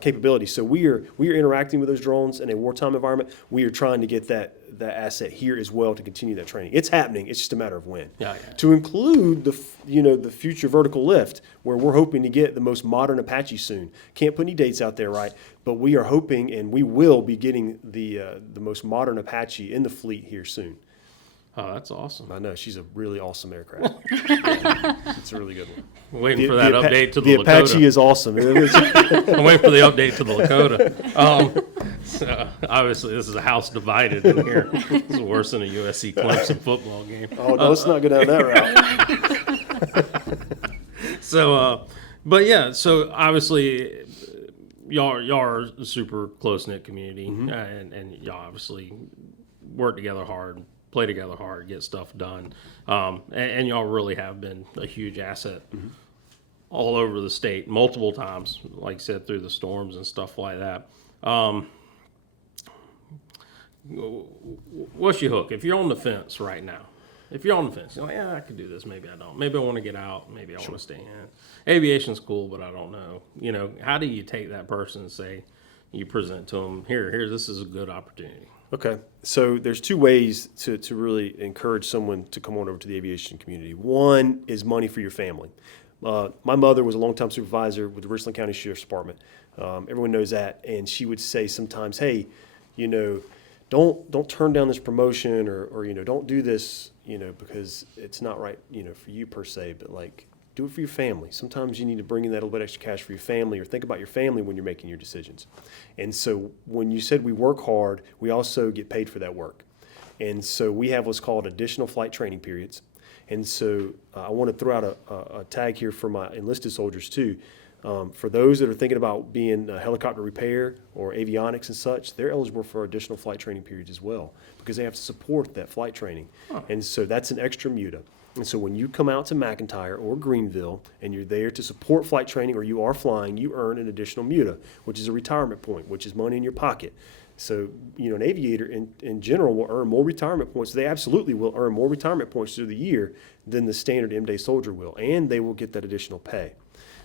capability. So we are interacting with those drones in a wartime environment. We are trying to get that asset here as well to continue that training. It's happening. It's just a matter of when. Yeah. To include the future vertical lift, where we're hoping to get the most modern Apache soon. Can't put any dates out there, right? But we are hoping, and we will be getting the most modern Apache in the fleet here soon. Oh, that's awesome. I know. She's a really awesome aircraft. It's a really good one. Waiting for that update to the Lakota. The Apache is awesome. I'm waiting for the update to the Lakota. So obviously, this is a house divided in here. This is worse than a USC Clemson football game. Oh, no, let's not go down that route. So, but yeah, so obviously, y'all are a super close-knit community, and y'all obviously work together hard, play together hard, get stuff done. And y'all really have been a huge asset all over the state multiple times, like I said, through the storms and stuff like that. What's your hook? If you're on the fence right now, you're like, yeah, I could do this. Maybe I don't. Maybe I want to get out. Maybe I want to stay in. Aviation's cool, but I don't know. How do you take that person and say, you present to them, here, this is a good opportunity? Okay, so there's two ways to really encourage someone to come on over to the aviation community. One is money for your family. My mother was a longtime supervisor with the Richland County Sheriff's Department. Everyone knows that, and she would say sometimes, hey, don't turn down this promotion or don't do this, because it's not right, for you per se, but like, do it for your family. Sometimes you need to bring in that little bit extra cash for your family, or think about your family when you're making your decisions. And so when you said we work hard, we also get paid for that work. And so we have what's called additional flight training periods. And so I want to throw out a tag here for my enlisted soldiers too. For those that are thinking about being helicopter repair or avionics and such, they're eligible for additional flight training periods as well, because they have to support that flight training. And so that's an extra MUTA. And so when you come out to McIntyre or Greenville and you're there to support flight training, or you are flying, you earn an additional MUTA, which is a retirement point, which is money in your pocket. So, an aviator in general will earn more retirement points. They absolutely will earn more retirement points through the year than the standard M-Day soldier will, and they will get that additional pay.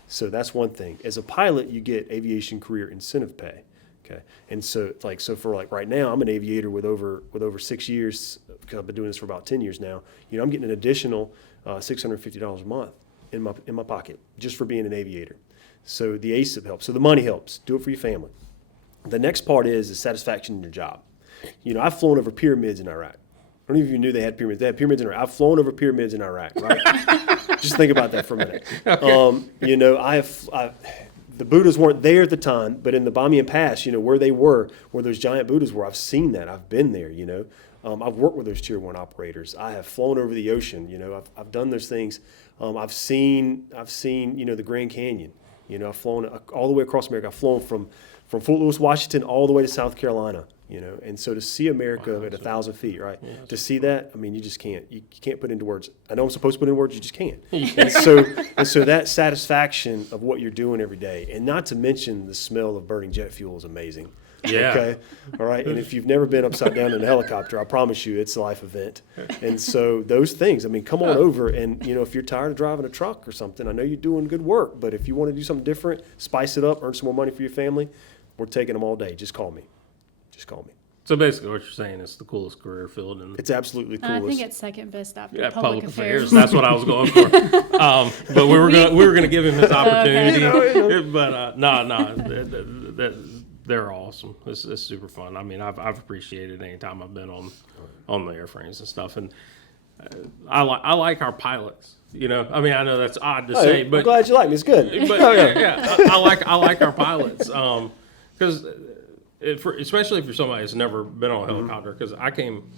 So that's one thing. As a pilot, you get aviation career incentive pay. Okay, and so for right now, I'm an aviator with over 6 years, because I've been doing this for about 10 years now. I'm getting an additional $650 a month in my pocket just for being an aviator. So the ASIP helps. So the money helps. Do it for your family. The next part is the satisfaction in your job. I've flown over pyramids in Iraq. I don't know if you knew they had pyramids. They had pyramids in Iraq. I've flown over pyramids in Iraq, right? Just think about that for a minute. Okay. the Buddhas weren't there at the time, but in the Bamiyan Pass, where they were, where those giant Buddhas were, I've seen that. I've been there, I've worked with those Tier 1 operators. I have flown over the ocean, I've done those things. I've seen, the Grand Canyon. I've flown all the way across America. I've flown from Fort Lewis, Washington, all the way to South Carolina, and so to see America at 1,000 feet, right? Yeah, to see that, I mean, you just can't. You can't put into words. I know I'm supposed to put in words, you just can't. and so that satisfaction of what you're doing every day, and not to mention the smell of burning jet fuel is amazing. Yeah. Okay. All right. And if you've never been upside down in a helicopter, I promise you it's a life event. And so those things, I mean, come on over. And, if you're tired of driving a truck or something, I know you're doing good work, but if you want to do something different, spice it up, earn some more money for your family, we're taking them all day. Just call me. So basically what you're saying is the coolest career field. And it's absolutely coolest. I think it's second best after public affairs. That's what I was going for. But we were gonna give him his opportunity. Okay. But they're awesome. It's super fun. I mean, I've appreciated any time I've been on the airframes and stuff, and I like our pilots. I mean, I know that's odd to say, but I'm glad you like me. It's good. But I like our pilots because especially if you're somebody that's never been on a helicopter. Because I came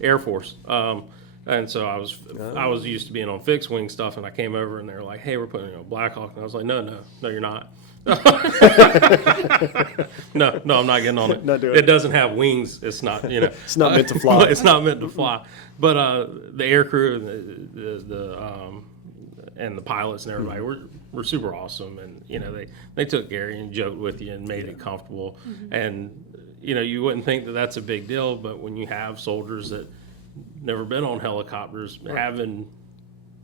Air Force, and so I was used to being on fixed wing stuff, and I came over and they were like, "Hey, we're putting Black Hawk," and I was like, "No, you're not." No, I'm not getting on it. It doesn't have wings. It's not, It's not meant to fly. It's not meant to fly. But the air crew and the pilots and everybody were super awesome. And, they took Gary and joked with you and made it comfortable. Mm-hmm. And, you wouldn't think that that's a big deal. But when you have soldiers that never been on helicopters, having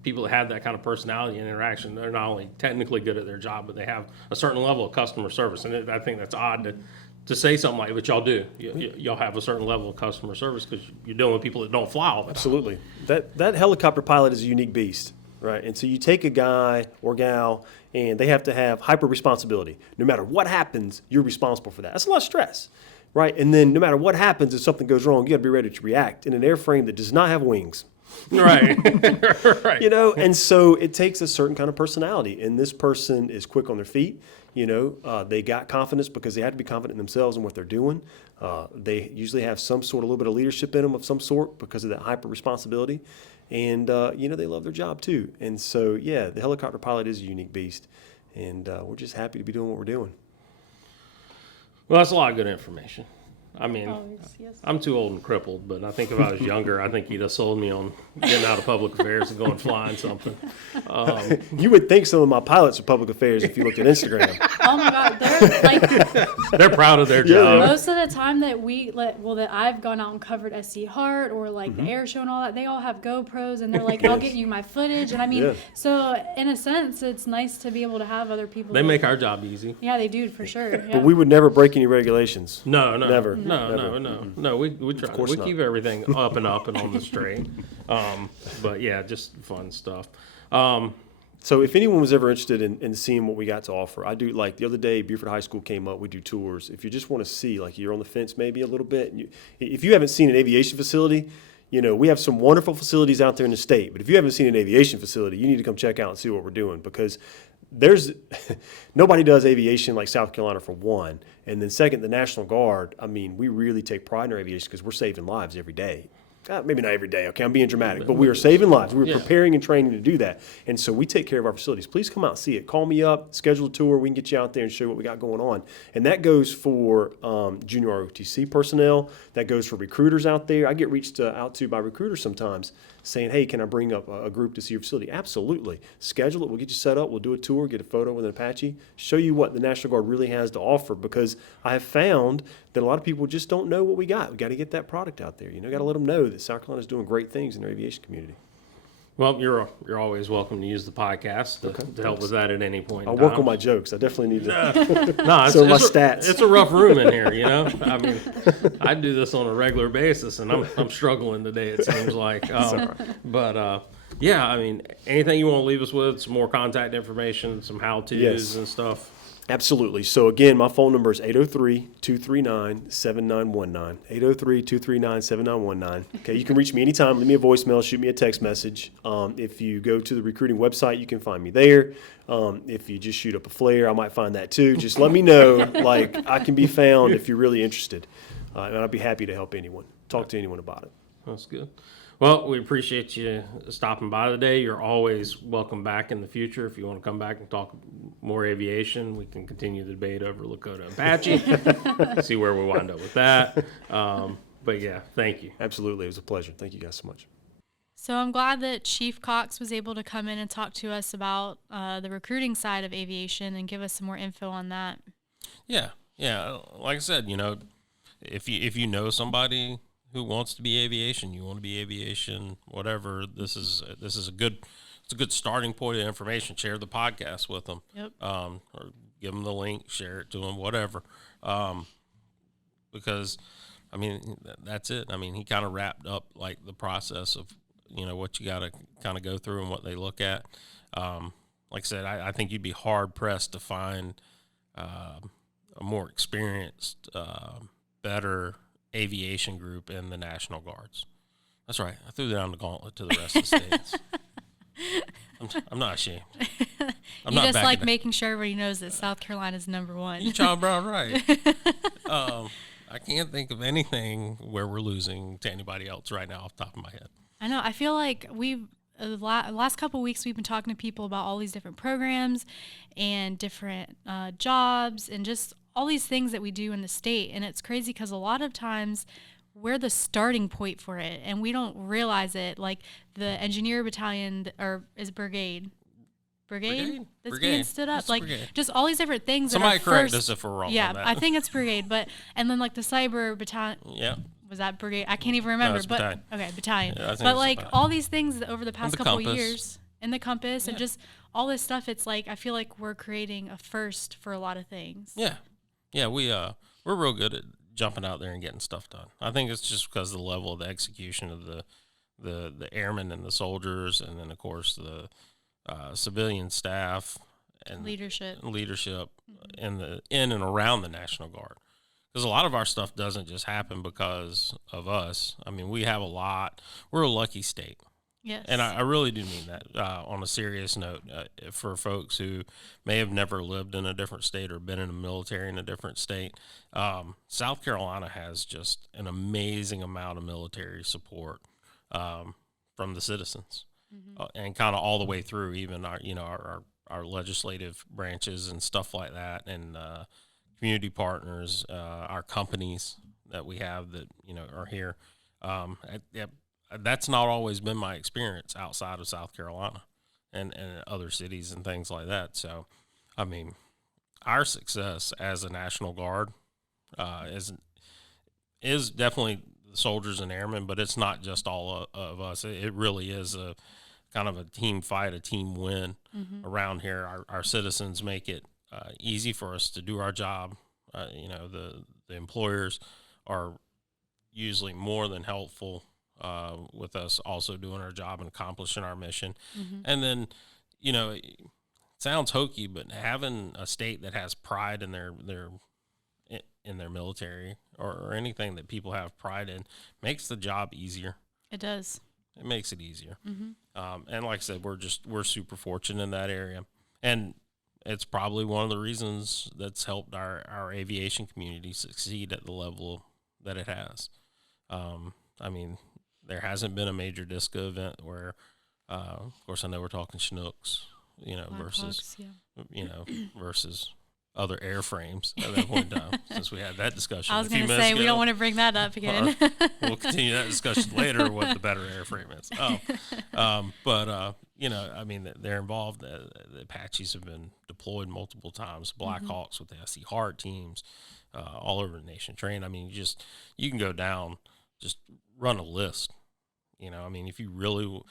people that have that kind of personality and interaction, they're not only technically good at their job, but they have a certain level of customer service. And I think that's odd to say something like, but y'all do. Y'all have a certain level of customer service because you're dealing with people that don't fly all the time. Absolutely. That helicopter pilot is a unique beast, right? And so you take a guy or gal, and they have to have hyper responsibility. No matter what happens, you're responsible for that. That's a lot of stress, right? And then no matter what happens, if something goes wrong, you got to be ready to react in an airframe that does not have wings. Right. Right. And so it takes a certain kind of personality, and this person is quick on their feet. They got confidence because they have to be confident in themselves and what they're doing. They usually have some sort, a little bit of leadership in them of some sort because of that hyper responsibility, and they love their job too. And so the helicopter pilot is a unique beast, and we're just happy to be doing what we're doing. Well, that's a lot of good information. I mean, yes. I'm too old and crippled, but I think if I was younger, I think you'd have sold me on getting out of public affairs and going flying something. You would think some of my pilots are public affairs if you looked at Instagram. Oh my God, they're proud of their job. Most of the time that that I've gone out and covered SC Heart or the air show and all that, they all have GoPros and they're like, I'll get you my footage. And I mean, so in a sense, it's nice to be able to have other people. They make our job easy. Yeah, they do for sure. Yeah. But we would never break any regulations. No, never. No. We try. We keep everything up and on the straight. But yeah, just fun stuff. So if anyone was ever interested in seeing what we got to offer, I do, like the other day, Buford High School came up, we do tours. If you just want to see, like you're on the fence maybe a little bit, if you haven't seen an aviation facility, we have some wonderful facilities out there in the state. But if you haven't seen an aviation facility, you need to come check out and see what we're doing, because nobody does aviation like South Carolina, for one. And then second, the National Guard, I mean, we really take pride in our aviation because we're saving lives every day. Maybe not every day, okay, I'm being dramatic, but we are saving lives. We're preparing and training to do that. And so we take care of our facilities. Please come out and see it. Call me up, schedule a tour. We can get you out there and show you what we got going on. And that goes for junior ROTC personnel. That goes for recruiters out there. I get reached out to by recruiters sometimes saying, hey, can I bring up a group to see your facility? Absolutely. Schedule it. We'll get you set up. We'll do a tour, get a photo with an Apache, show you what the National Guard really has to offer, because I have found that a lot of people just don't know what we got. We got to get that product out there. Got to let them know that South Carolina is doing great things in their aviation community. Well, you're always welcome to use the podcast to help with that at any point. I'll work on my jokes. I definitely need to. No, so my stats. It's a rough room in here, I mean, I do this on a regular basis, and I'm struggling today. It seems like. But yeah, I mean, anything you want to leave us with, some more contact information, some how-tos and stuff. Absolutely. So again, my phone number is 803-239-7919. 803-239-7919. Okay, you can reach me anytime. Leave me a voicemail, shoot me a text message. If you go to the recruiting website, you can find me there. If you just shoot up a flare, I might find that too. Just let me know. Like, I can be found if you're really interested. And I'd be happy to help anyone. Talk to anyone about it. That's good. Well, we appreciate you stopping by today. You're always welcome back in the future. If you want to come back and talk more aviation, we can continue the debate over Lakota Apache, see where we wind up with that. But yeah, thank you. Absolutely. It was a pleasure. Thank you guys so much. So I'm glad that Chief Cox was able to come in and talk to us about the recruiting side of aviation and give us some more info on that. Yeah. Like I said, if you know somebody who wants to be aviation, you want to be aviation, whatever, this is a good starting point of information. Share the podcast with them. Yep. Or give them the link, share it to them, whatever. Because I mean, that's it. I mean, he kind of wrapped up like the process of, what you got to kind of go through and what they look at. Like I said, I think you'd be hard pressed to find a more experienced, better aviation group in the National Guards. That's right. I threw down the gauntlet to the rest of the states. I'm not ashamed. You just like making sure everybody knows that South Carolina is number one. You John Brown, right. I can't think of anything where we're losing to anybody else right now off the top of my head. I know. I feel like the last couple of weeks we've been talking to people about all these different programs and different jobs and just all these things that we do in the state. And it's crazy because a lot of times we're the starting point for it and we don't realize it. Like the engineer battalion or is brigade that's being stood up. It's like brigade. Just all these different things. Somebody that correct us if we're wrong. Yeah, on that. I think it's brigade. And then like the cyber battalion. Yeah. Was that brigade? I can't even remember. No, battalion. Yeah, but like all these things over the past couple compass. years in the compass and just all this stuff, it's like I feel like we're creating a first for a lot of things. Yeah, we're real good at jumping out there and getting stuff done. I think it's just because of the level of the execution of the airmen and the soldiers, and then of course the civilian staff and leadership in and around the National Guard. Because a lot of our stuff doesn't just happen because of us. I mean, we're a lucky state. Yes. And I really do mean that on a serious note. For folks who may have never lived in a different state or been in the military in a different state, South Carolina has just an amazing amount of military support from the citizens, and kind of all the way through, even our legislative branches and stuff like that, and community partners, our companies that we have that are here. That's not always been my experience outside of South Carolina and other cities and things like that. So, I mean, our success as a National Guard is definitely the soldiers and airmen, but it's not just all of us. It really is a kind of a team fight, a team win around here. Our citizens make it easy for us to do our job. The employers are usually more than helpful with us also doing our job and accomplishing our mission. And then, it sounds hokey, but having a state that has pride in their military or anything that people have pride in makes the job easier. It does. It makes it easier. And like I said, we're super fortunate in that area. And it's probably one of the reasons that's helped our aviation community succeed at the level that it has. I mean, there hasn't been a major DISCA event where, of course, I know we're talking Chinooks, versus, versus other airframes at that point in time, since we had that discussion. I was going to say, we don't want to bring that up again. We'll continue that discussion later, what the better airframe is. I mean, they're involved. The Apaches have been deployed multiple times, Blackhawks with the SC Hart teams, all over the nation trained. I mean, you can go down, just run a list. I mean, if you really,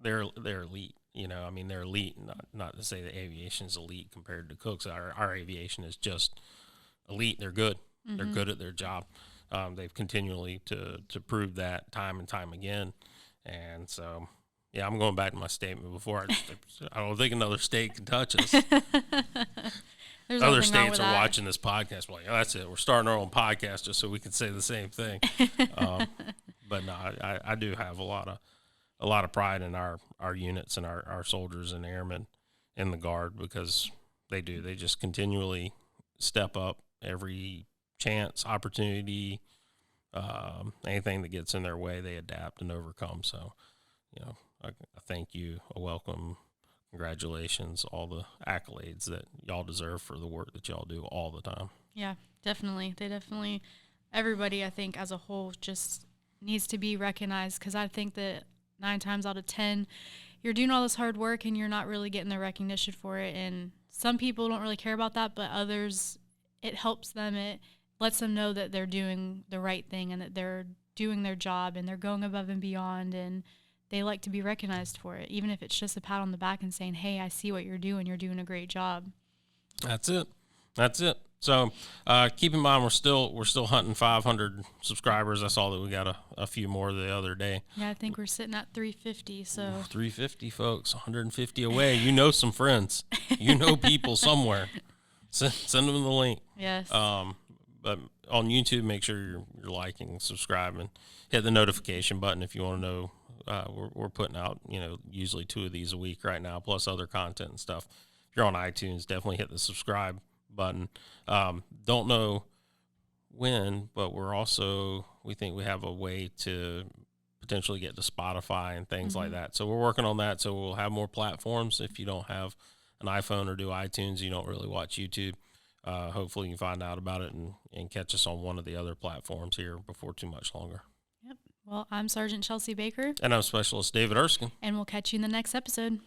they're elite. I mean, they're elite. Not to say that aviation is elite compared to Cooks. Our aviation is just elite. They're good. They're good at their job. They've continually to prove that time and time again. And so, Yeah, I'm going back to my statement before. I don't think another state can touch us. There's Other nothing wrong states with are that. watching this podcast. Like, oh, that's it. We're starting our own podcast just so we can say the same thing. But no, I do have a lot of pride in our units and our soldiers and airmen in the Guard, because they just continually step up every chance, opportunity, anything that gets in their way, they adapt and overcome. So, I thank you, a welcome, congratulations, all the accolades that y'all deserve for the work that y'all do all the time. Yeah, definitely. Everybody, I think, as a whole, just needs to be recognized, because I think that 9 times out of 10, you're doing all this hard work and you're not really getting the recognition for it. And some people don't really care about that, but others, it helps them. It lets them know that they're doing the right thing and that they're doing their job and they're going above and beyond, and they like to be recognized for it, even if it's just a pat on the back and saying, hey, I see what you're doing a great job. That's it. So keep in mind, we're still hunting 500 subscribers. I saw that we got a few more the other day. Yeah, I think we're sitting at 350. So 350, folks, 150 away. You know some friends. You know people somewhere. Send them the link. Yes. But on YouTube, make sure you're liking, subscribing, hit the notification button if you want to know. We're putting out, usually 2 of these a week right now, plus other content and stuff. If you're on iTunes, definitely hit the subscribe button. Don't know when, but we think we have a way to potentially get to Spotify and things like that. So we're working on that. So we'll have more platforms. If you don't have an iPhone or do iTunes, you don't really watch YouTube. Hopefully you can find out about it and catch us on one of the other platforms here before too much longer. Yep. Well, I'm Sergeant Chelsea Baker. And I'm Specialist David Erskine. And we'll catch you in the next episode.